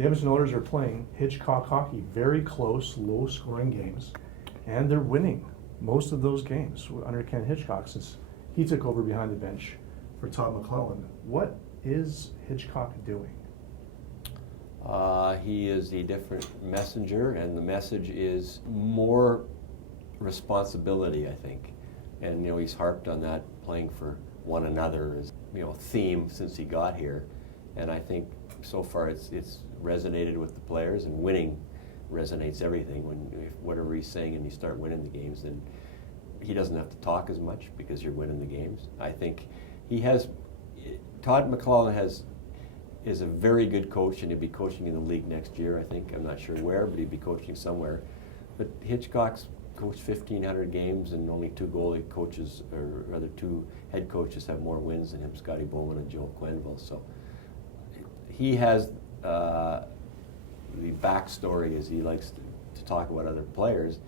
The Edmonton Oilers are playing Hitchcock hockey, very close, low-scoring games, and they're winning most of those games under Ken Hitchcock since he took over behind the bench for Todd McClellan. What is Hitchcock doing? He is a different messenger, and the message is more responsibility, I think. And he's harped on that, playing for one another is theme since he got here. And I think so far it's resonated with the players, and winning resonates everything. If whatever he's saying and you start winning the games, then he doesn't have to talk as much because you're winning the games. I think Todd McClellan is a very good coach, and he'll be coaching in the league next year, I think. I'm not sure where, but he'll be coaching somewhere. But Hitchcock's coached 1,500 games, and only two goalie coaches, or rather two head coaches, have more wins than him, Scotty Bowman and Joel Quenneville. So he has the backstory, as he likes to talk about other players.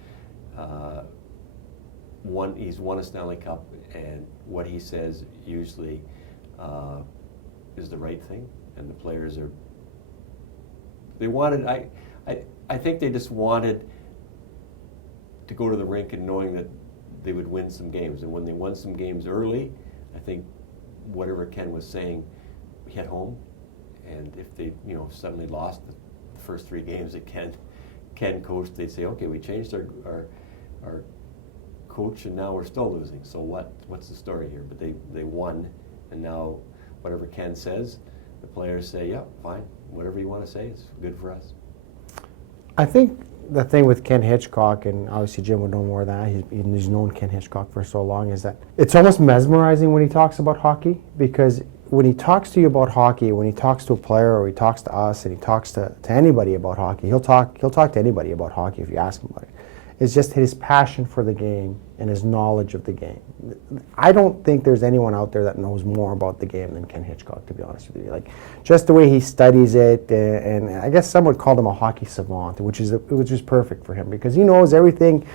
He's won a Stanley Cup, and what he says usually is the right thing. And the players I think they just wanted to go to the rink and knowing that they would win some games. And when they won some games early, I think whatever Ken was saying hit home. And if they suddenly lost the first three games that Ken coached, they'd say, okay, we changed our coach and now we're still losing. So what's the story here? But they won, and now whatever Ken says, the players say, yeah, fine, whatever you want to say is good for us. I think the thing with Ken Hitchcock, and obviously Jim would know more of that, he's known Ken Hitchcock for so long, is that it's almost mesmerizing when he talks about hockey, because when he talks to you about hockey, when he talks to a player or he talks to us and he talks to anybody about hockey, he'll talk to anybody about hockey if you ask him about it. It's just his passion for the game and his knowledge of the game. I don't think there's anyone out there that knows more about the game than Ken Hitchcock, to be honest with you. Like, just the way he studies it, and I guess someone called him a hockey savant, which is perfect for him, because he knows everything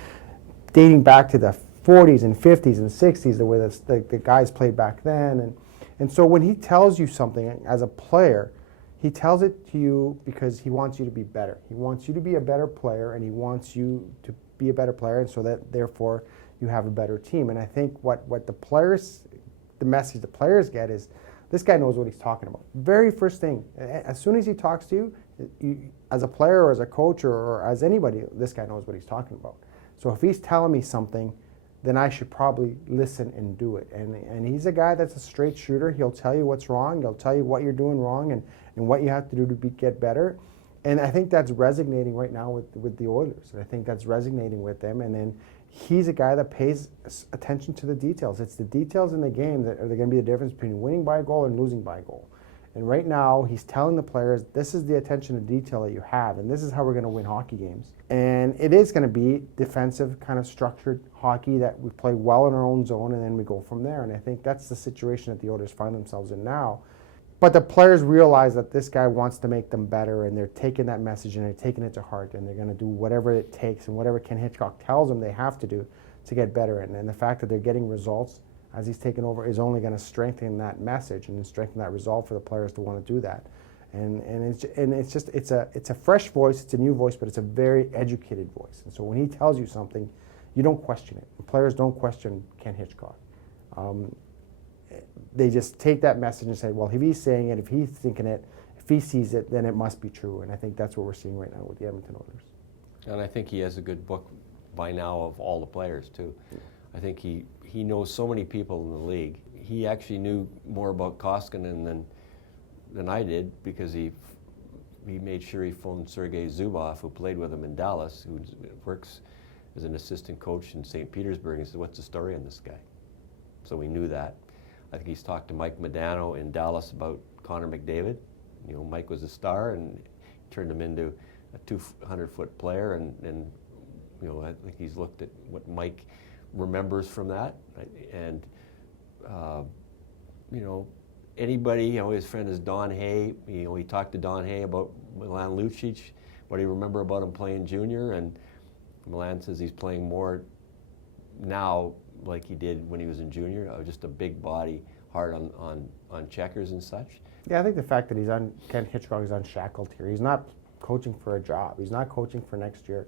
dating back to the 40s and 50s and 60s, the way the guys played back then. And so when he tells you something as a player, he tells it to you because he wants you to be better. He wants you to be a better player, and he wants you to be a better player, and so that therefore you have a better team. And I think what the message the players get is, this guy knows what he's talking about. Very first thing, as soon as he talks to you, as a player or as a coach or as anybody, this guy knows what he's talking about. So if he's telling me something, then I should probably listen and do it. And he's a guy that's a straight shooter. He'll tell you what's wrong. He'll tell you what you're doing wrong and what you have to do to get better. And I think that's resonating right now with the Oilers. And I think that's resonating with them. And then he's a guy that pays attention to the details. It's the details in the game that are going to be the difference between winning by a goal and losing by a goal. And right now, he's telling the players, this is the attention to detail that you have, and this is how we're going to win hockey games. And it is going to be defensive, kind of structured hockey that we play well in our own zone, and then we go from there. And I think that's the situation that the Oilers find themselves in now. But the players realize that this guy wants to make them better, and they're taking that message and they're taking it to heart, and they're going to do whatever it takes and whatever Ken Hitchcock tells them they have to do to get better. And the fact that they're getting results as he's taken over is only going to strengthen that message and strengthen that resolve for the players to want to do that. And it's a fresh voice, it's a new voice, but it's a very educated voice. And so when he tells you something, you don't question it. The players don't question Ken Hitchcock. They just take that message and say, well, if he's saying it, if he's thinking it, if he sees it, then it must be true. And I think that's what we're seeing right now with the Edmonton Oilers. And I think he has a good book by now of all the players, too. I think he knows so many people in the league. He actually knew more about Koskinen than I did, because he made sure he phoned Sergei Zubov, who played with him in Dallas, who works as an assistant coach in St. Petersburg, and said, what's the story on this guy? So we knew that. I think he's talked to Mike Modano in Dallas about Connor McDavid. Mike was a star and turned him into a 200-foot player, and I think he's looked at what Mike remembers from that. And anybody, his friend is Don Hay. He talked to Don Hay about Milan Lucic, what do you remember about him playing junior, and Milan says he's playing more now like he did when he was in junior, just a big body, hard on checkers and such. Yeah, I think the fact that Ken Hitchcock is unshackled here. He's not coaching for a job. He's not coaching for next year.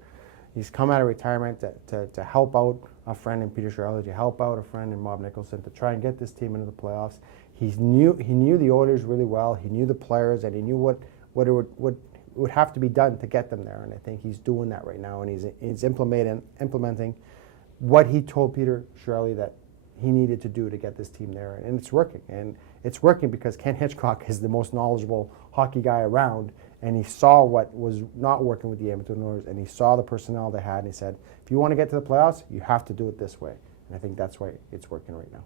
He's come out of retirement to help out a friend in Peter Chiarelli, to help out a friend in Bob Nicholson, to try and get this team into the playoffs. He knew the Oilers really well. He knew the players, and he knew what would have to be done to get them there. And I think he's doing that right now, and he's implementing what he told Peter Chiarelli that he needed to do to get this team there, and it's working. And it's working because Ken Hitchcock is the most knowledgeable hockey guy around, and he saw what was not working with the Edmonton Oilers, and he saw the personnel they had, and he said, if you want to get to the playoffs, you have to do it this way. And I think that's why it's working right now.